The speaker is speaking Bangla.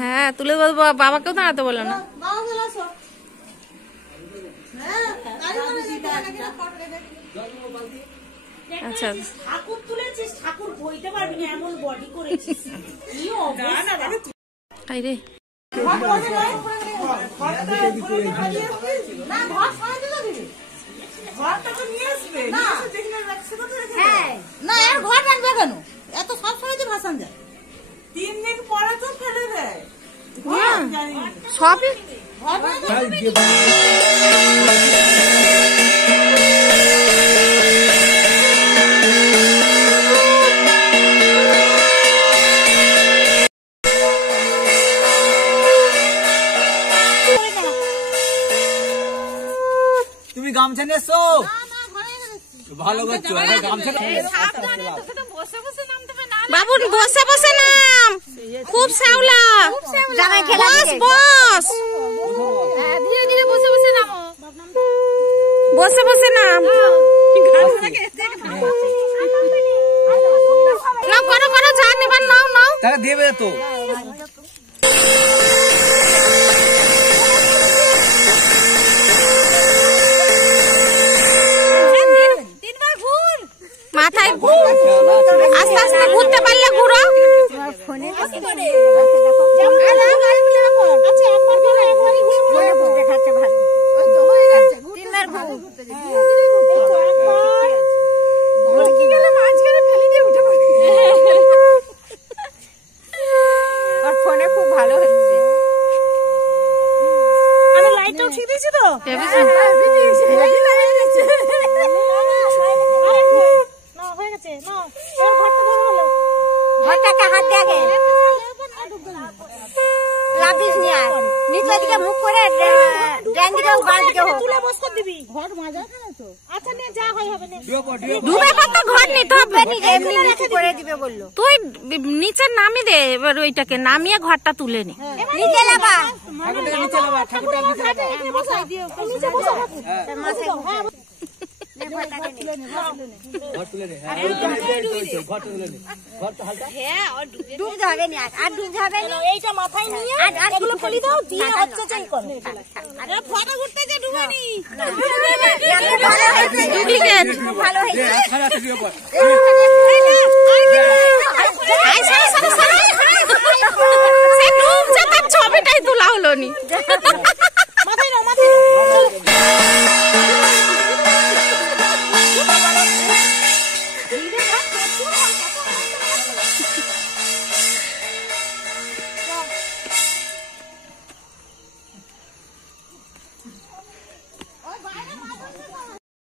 হ্যাঁ তুলে দেবো, বাবাকেও দাঁড়াতে বলো না। আচ্ছা ঠাকুর তুলেছিস, ঠাকুর বইতে পারবি না এমন বডি করেছিস। কি অবস্থা রে এত সব সময় তো ভাসান যায়, 3 দিন পরে তো ফেলে দেয় সবই। তুমি গামছা নিয়ে এসো, ভালো করছো। গামছা বাবু বসে বসে নাম, খুব শ্যাওলা। বস বস, ধীরে ধীরে বসে বসে নামো, বসে বসে নাম। নাও করো করো, যা নেবার নাও নাও। টাকা দেবে তো। মাথায় আস্তে আস্তে ঘুরতে পারলে ঘুরো। ফোনে খুব ভালো হচ্ছে। আমি লাইটটাও ঠিক দিয়েছি তো। ঘরটাকে হাত দেখে লাভিস নিয়ে নিচের দিকে মুখ করে ঘর নিতে হবে, করে দিবে বললো। তুই নিচে নামি দে, এবার ওইটাকে নামিয়ে ঘরটা তুলে নি। নিচে নাবা, এইটা মাথায় নিয়ে এগুলো খুলি দাও, দিয়ে হচ্ছে চাই করো। আরে ফটো ঘুরতে যে ডুবানি ডুপ্লিকেট ভালো হয়েছে। ছবিটাই তোলা হলো নি।